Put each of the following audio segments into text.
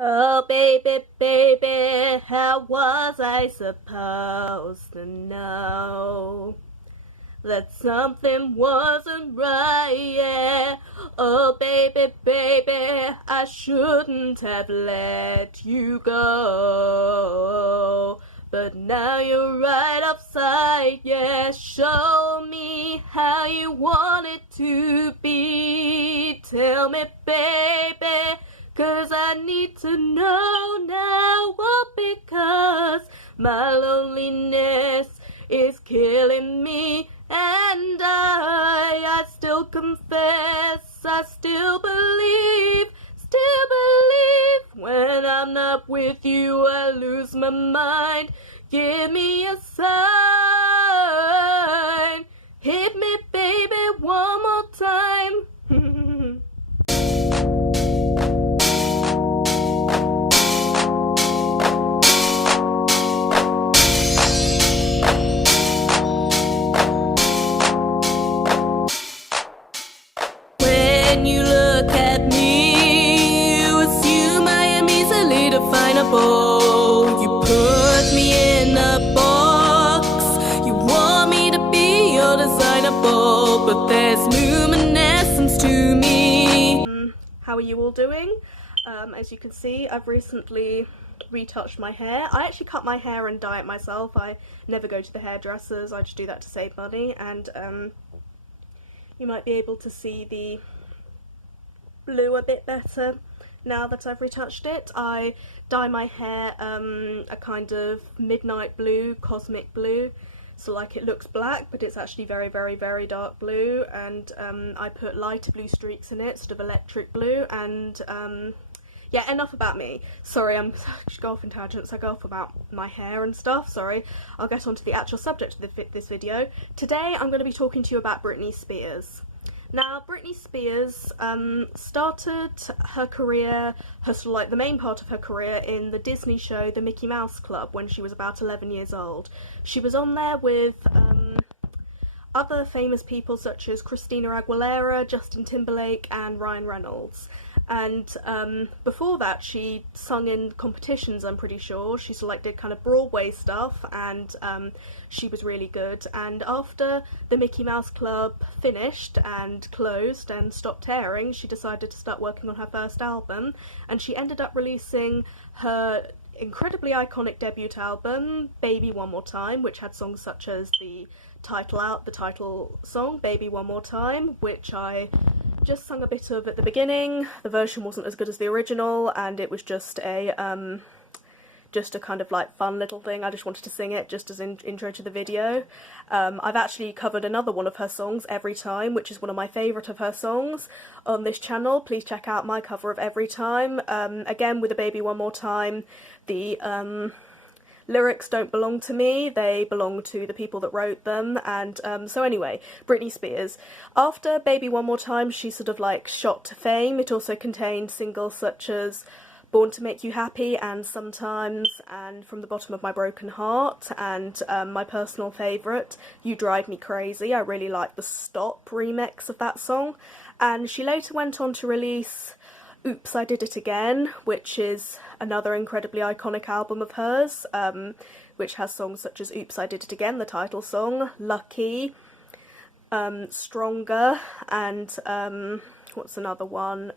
Oh baby, baby, how was I supposed to know that something wasn't right, yeah? Oh baby, baby, I shouldn't have let you go. But now you're right offside, yeah. Show me how you want it to be. Tell me, baby, 'cause I need to know now. Oh, because my loneliness is killing me, and I still confess, I still believe, when I'm not with you I lose my mind. Give me a sign, hit me baby one more time. When you look at me, you assume I am easily definable. You put me in a box, you want me to be your designable, but there's luminescence to me. How are you all doing? As you can see, I've recently retouched my hair. I actually cut my hair and dye it myself. I never go to the hairdressers, I just do that to save money, and you might be able to see the blue a bit better now that I've retouched it. I dye my hair a kind of midnight blue, cosmic blue, so like it looks black but it's actually very, very, very dark blue, and I put lighter blue streaks in it, sort of electric blue, and yeah, enough about me. Sorry, I'm just go off in tangents. I go off about my hair and stuff. Sorry. I'll get on to the actual subject of this video. Today I'm going to be talking to you about Britney Spears. Now, Britney Spears started her career, sort of like the main part of her career, in the Disney show The Mickey Mouse Club when she was about 11 years old. She was on there with other famous people such as Christina Aguilera, Justin Timberlake and Ryan Reynolds. And before that she sung in competitions, I'm pretty sure. She sort of like did kind of Broadway stuff, and she was really good. And after the Mickey Mouse Club finished and closed and stopped airing, she decided to start working on her first album, and she ended up releasing her incredibly iconic debut album, Baby One More Time, which had songs such as the title song, Baby One More Time, which I just sung a bit of at the beginning. The version wasn't as good as the original, and it was just a kind of like fun little thing. I just wanted to sing it just as an intro to the video. I've actually covered another one of her songs, Every Time, which is one of my favourite of her songs on this channel. Please check out my cover of Every Time. Again, with a Baby One More Time, the lyrics don't belong to me, they belong to the people that wrote them. And so anyway, Britney Spears. After Baby One More Time, she sort of like shot to fame. It also contained singles such as Born to Make You Happy and Sometimes and From the Bottom of My Broken Heart, and my personal favourite, You Drive Me Crazy. I really like the Stop remix of that song. And she later went on to release Oops, I Did It Again, which is another incredibly iconic album of hers, which has songs such as Oops, I Did It Again, the title song, Lucky, Stronger, and what's another one?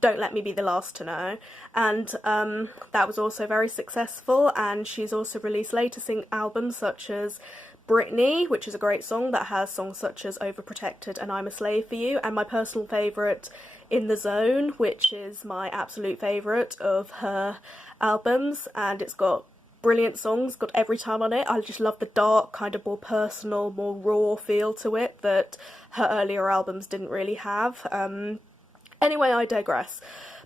Don't Let Me Be the Last to Know. And that was also very successful, and she's also released later albums such as Britney, which is a great song that has songs such as Overprotected and I'm a Slave for You, and my personal favourite, In the Zone, which is my absolute favourite of her albums, and it's got brilliant songs, got Every Time on it. I just love the dark, kind of more personal, more raw feel to it that her earlier albums didn't really have. Anyway, I digress.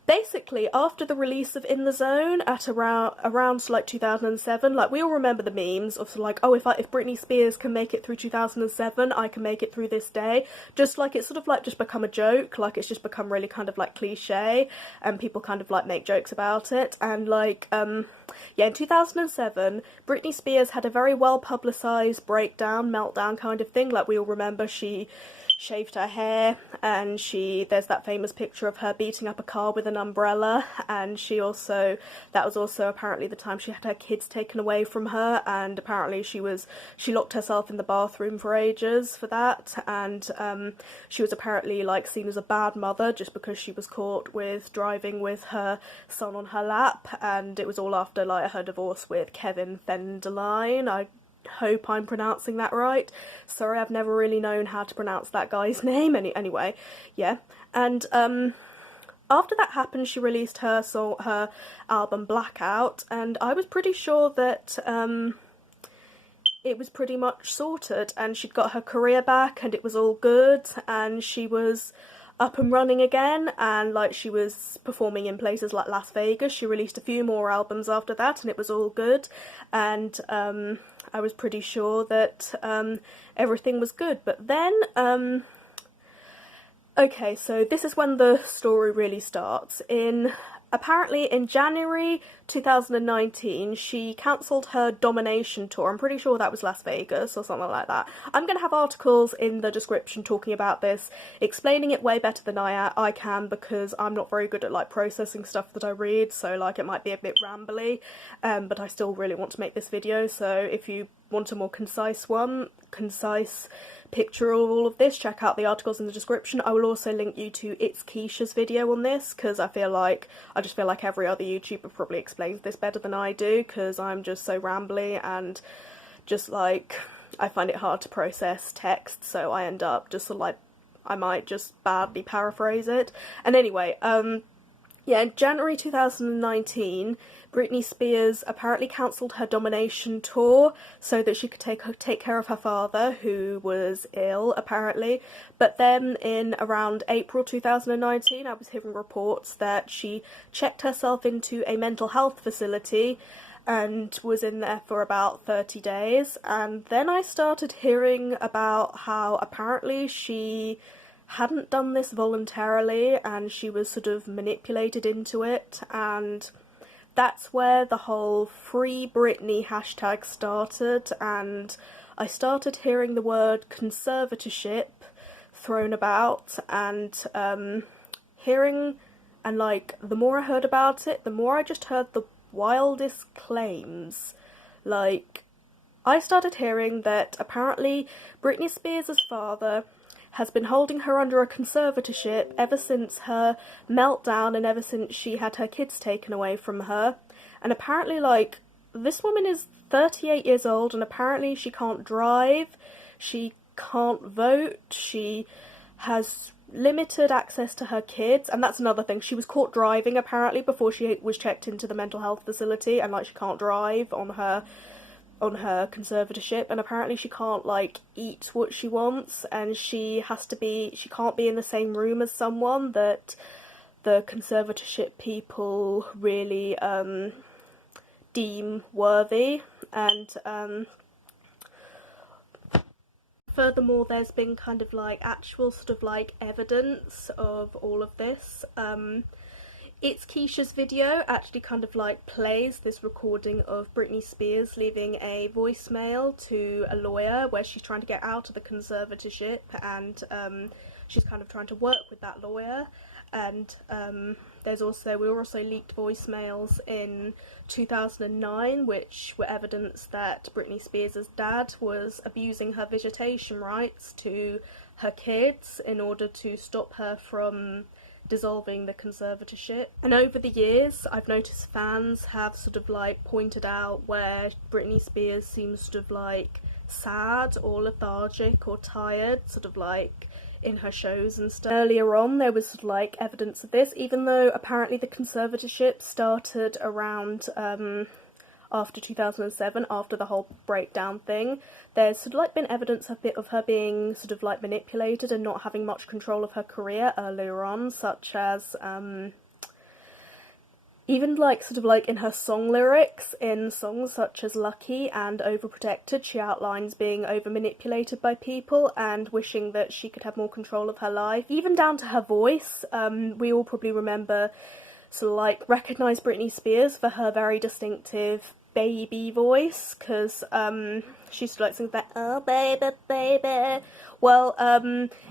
Basically, after the release of In the Zone at around like 2007, like we all remember the memes of like, oh, if Britney Spears can make it through 2007, I can make it through this day. Just like it's sort of like just become a joke, like it's just become really kind of like cliche, and people kind of like make jokes about it. And like yeah, in 2007, Britney Spears had a very well publicised breakdown, meltdown kind of thing. Like we all remember, she shaved her hair, and there's that famous picture of her beating up a car with an umbrella, and that was also apparently the time she had her kids taken away from her, and apparently she locked herself in the bathroom for ages for that, and she was apparently like seen as a bad mother just because she was caught with driving with her son on her lap, and it was all after like her divorce with Kevin Federline. I hope I'm pronouncing that right. Sorry, I've never really known how to pronounce that guy's name. Anyway, yeah. And after that happened, she released her album Blackout, and I was pretty sure that it was pretty much sorted, and she'd got her career back, and it was all good, and she was up and running again, and like she was performing in places like Las Vegas. She released a few more albums after that, and it was all good, and I was pretty sure that everything was good. But then, okay, so this is when the story really starts. Apparently in January 2019, she cancelled her Domination tour. I'm pretty sure that was Las Vegas or something like that. I'm going to have articles in the description talking about this, explaining it way better than I can, because I'm not very good at like processing stuff that I read, so like it might be a bit rambly, but I still really want to make this video, so if you want a more concise picture of all of this, check out the articles in the description. I will also link you to It's Keisha's video on this, because I just feel like every other YouTuber probably explains this better than I do, because I'm just so rambly and just like I find it hard to process text, so I end up just sort of like I might just badly paraphrase it. And anyway, yeah, in January 2019, Britney Spears apparently cancelled her Domination tour so that she could take care of her father, who was ill, apparently. But then in around April 2019, I was hearing reports that she checked herself into a mental health facility and was in there for about 30 days. And then I started hearing about how apparently she hadn't done this voluntarily and she was sort of manipulated into it, and that's where the whole FreeBritney hashtag started, and I started hearing the word conservatorship thrown about, and like the more I heard about it, the more I just heard the wildest claims. Like, I started hearing that apparently Britney Spears' father has been holding her under a conservatorship ever since her meltdown and ever since she had her kids taken away from her. And apparently, like, this woman is 38 years old and apparently she can't drive, she can't vote, she has limited access to her kids, and that's another thing. She was caught driving apparently before she was checked into the mental health facility, and like she can't drive on her conservatorship, and apparently she can't like eat what she wants, and she can't be in the same room as someone that the conservatorship people really deem worthy. And furthermore, there's been kind of like actual sort of like evidence of all of this. It's Keisha's video actually kind of like plays this recording of Britney Spears leaving a voicemail to a lawyer where she's trying to get out of the conservatorship, and she's kind of trying to work with that lawyer. And we were also leaked voicemails in 2009 which were evidence that Britney Spears' dad was abusing her visitation rights to her kids in order to stop her from dissolving the conservatorship. And over the years, I've noticed fans have sort of like pointed out where Britney Spears seems sort of like sad or lethargic or tired, sort of like in her shows and stuff. Earlier on, there was sort of like evidence of this, even though apparently the conservatorship started around after 2007, after the whole breakdown thing. There's sort of like been evidence of her being sort of like manipulated and not having much control of her career earlier on, such as even like sort of like in her song lyrics, in songs such as Lucky and Overprotected, she outlines being over manipulated by people and wishing that she could have more control of her life, even down to her voice. We all probably remember, sort of like recognise Britney Spears for her very distinctive baby voice, because she used to like sing that, oh baby, baby. Well,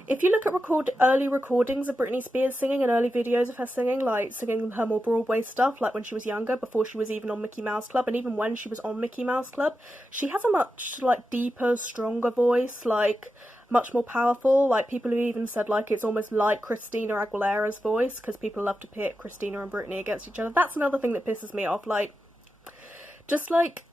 if you look at early recordings of Britney Spears singing and early videos of her singing, like singing her more Broadway stuff, like when she was younger, before she was even on Mickey Mouse Club, and even when she was on Mickey Mouse Club, she has a much, like, deeper, stronger voice, like, much more powerful. Like, people have even said, like, it's almost like Christina Aguilera's voice, because people love to pit Christina and Britney against each other. That's another thing that pisses me off, like, just, like,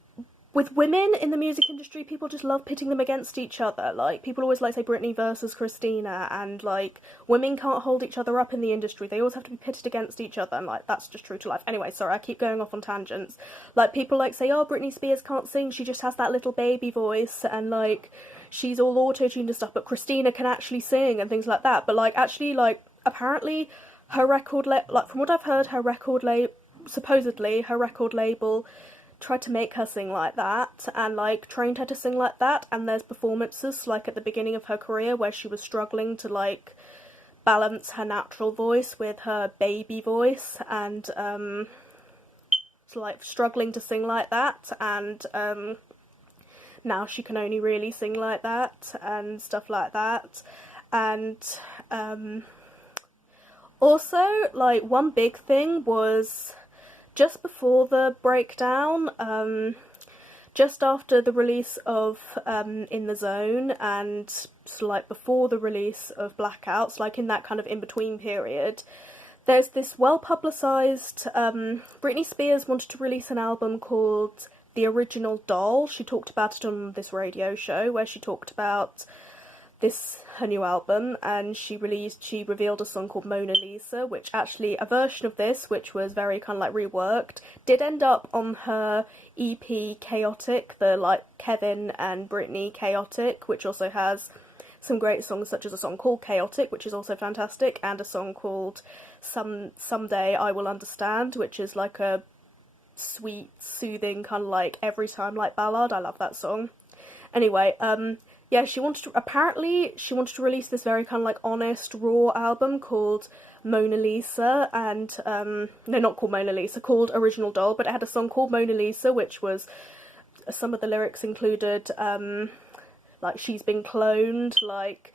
with women in the music industry, people just love pitting them against each other. Like, people always like say Britney versus Christina, and like, women can't hold each other up in the industry. They always have to be pitted against each other, and like, that's just true to life. Anyway, sorry, I keep going off on tangents. Like, people like say, oh, Britney Spears can't sing, she just has that little baby voice, and like, she's all auto-tuned and stuff, but Christina can actually sing, and things like that. But like, actually, like, apparently, her record like, from what I've heard, supposedly, her record label tried to make her sing like that, and like trained her to sing like that, and there's performances like at the beginning of her career where she was struggling to like balance her natural voice with her baby voice, and so like struggling to sing like that, and now she can only really sing like that and stuff like that. And also, like, one big thing was just before the breakdown, just after the release of In the Zone, and so, like, before the release of Blackouts, like in that kind of in-between period, there's this well-publicised, Britney Spears wanted to release an album called The Original Doll. She talked about it on this radio show, where she talked about her new album, and she revealed a song called Mona Lisa, which actually, a version of this, which was very kind of like reworked, did end up on her EP Chaotic, the like Kevin and Britney Chaotic, which also has some great songs, such as a song called Chaotic, which is also fantastic, and a song called Someday I Will Understand, which is like a sweet, soothing, kind of like every time like ballad. I love that song. Anyway, yeah, she wanted to release this very kind of like honest, raw album called Mona Lisa, and no, not called Mona Lisa, called Original Doll, but it had a song called Mona Lisa, which was, some of the lyrics included like, she's been cloned, like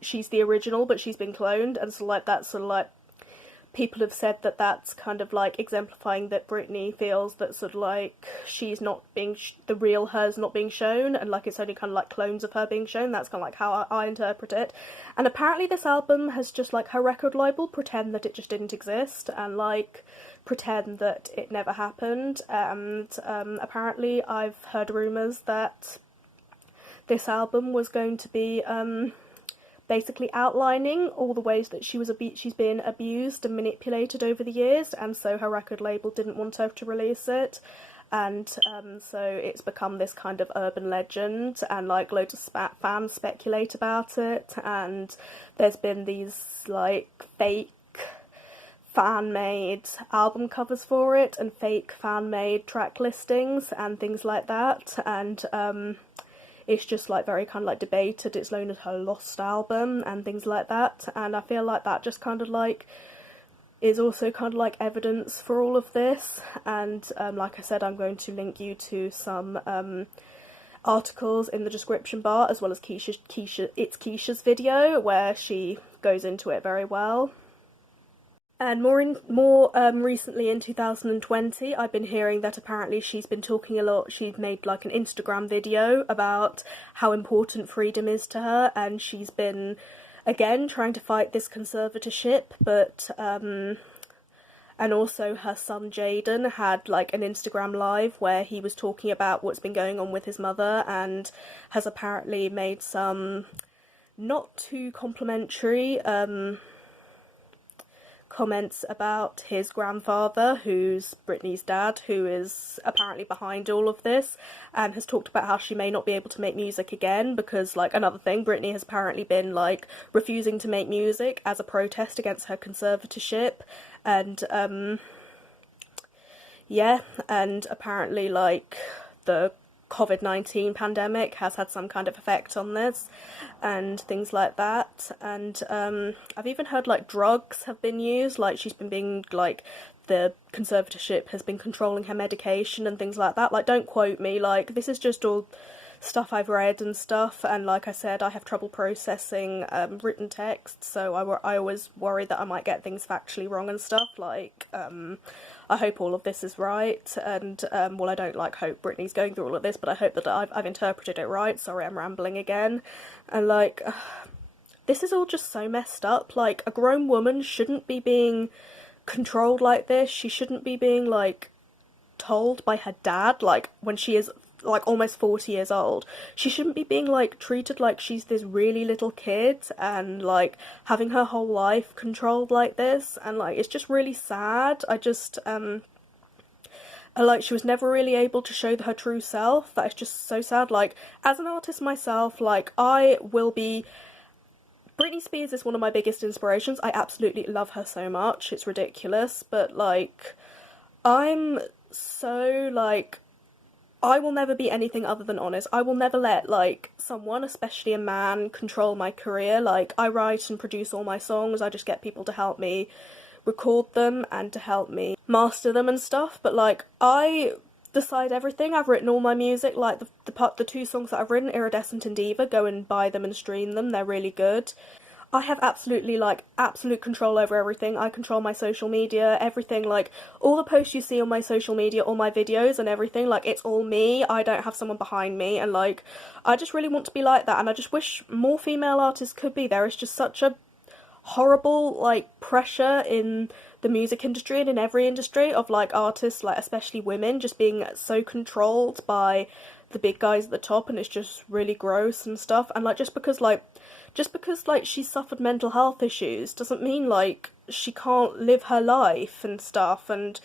she's the original, but she's been cloned, and so like that's sort of like, people have said that that's kind of like exemplifying that Britney feels that sort of like she's not being, the real her's not being shown, and like it's only kind of like clones of her being shown. That's kind of like how I interpret it. And apparently this album has just like, her record label pretend that it just didn't exist, and like pretend that it never happened. And apparently I've heard rumours that this album was going to be basically outlining all the ways that she's been abused and manipulated over the years, and so her record label didn't want her to release it, and so it's become this kind of urban legend, and like loads of fans speculate about it, and there's been these like fake fan-made album covers for it, and fake fan-made track listings and things like that, and it's just like very kind of like debated. It's known as her lost album and things like that, and I feel like that just kind of like is also kind of like evidence for all of this. And like I said, I'm going to link you to some articles in the description bar, as well as Keisha's video, where she goes into it very well. And more recently, in 2020, I've been hearing that apparently she's been talking a lot. She's made like an Instagram video about how important freedom is to her, and she's been, again, trying to fight this conservatorship, but and also her son Jaden had like an Instagram live where he was talking about what's been going on with his mother, and has apparently made some not too complimentary comments about his grandfather, who's Britney's dad, who is apparently behind all of this, and has talked about how she may not be able to make music again because, like, another thing, Britney has apparently been like refusing to make music as a protest against her conservatorship, and yeah, and apparently like the COVID-19 pandemic has had some kind of effect on this and things like that. And I've even heard like drugs have been used, like she's been being like, the conservatorship has been controlling her medication and things like that. Like, don't quote me, like this is just all stuff I've read and stuff, and like I said, I have trouble processing written text, so I always worry that I might get things factually wrong and stuff. Like, I hope all of this is right, and well, I don't like hope Britney's going through all of this, but I hope that I've interpreted it right. Sorry, I'm rambling again. And like, this is all just so messed up. Like, a grown woman shouldn't be being controlled like this. She shouldn't be being like told by her dad, like when she is like almost 40 years old, she shouldn't be being like treated like she's this really little kid and like having her whole life controlled like this. And like, it's just really sad. I just like, she was never really able to show her true self. That is just so sad. Like, as an artist myself, like, I will be, Britney Spears is one of my biggest inspirations. I absolutely love her so much, it's ridiculous. But like, I'm so like, I will never be anything other than honest. I will never let, like, someone, especially a man, control my career. Like, I write and produce all my songs, I just get people to help me record them and to help me master them and stuff. But, like, I decide everything. I've written all my music, like, the two songs that I've written, Iridescent and Diva, go and buy them and stream them, they're really good. I have absolutely, like, absolute control over everything. I control my social media, everything, like, all the posts you see on my social media, all my videos and everything, like, it's all me. I don't have someone behind me, and, like, I just really want to be like that, and I just wish more female artists could be. There is just such a horrible, like, pressure in the music industry and in every industry of, like, artists, like, especially women, just being so controlled by the big guys at the top, and it's just really gross and stuff. And, like, just because she suffered mental health issues doesn't mean like she can't live her life and stuff, and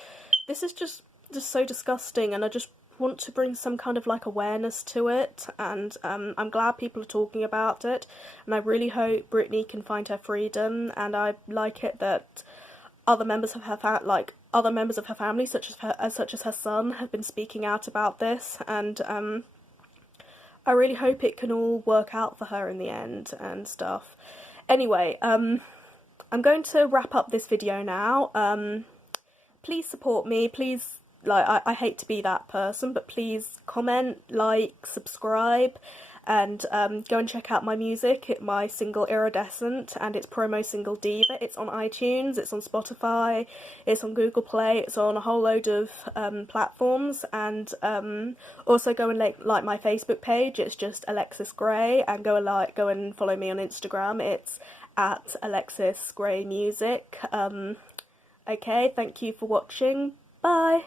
this is just so disgusting, and I just want to bring some kind of like awareness to it, and I'm glad people are talking about it, and I really hope Britney can find her freedom. And I like it that other members of her family, such as her son, have been speaking out about this, and I really hope it can all work out for her in the end and stuff. Anyway, I'm going to wrap up this video now. Please support me, please, like, I hate to be that person, but please comment, like, subscribe, and go and check out my music, my single Iridescent and its promo single Diva. It's on iTunes, it's on Spotify, it's on Google Play, it's on a whole load of platforms, and also go and like my Facebook page. It's just Alexis Gray, and go and follow me on Instagram. It's at Alexis Gray Music. Okay, thank you for watching. Bye.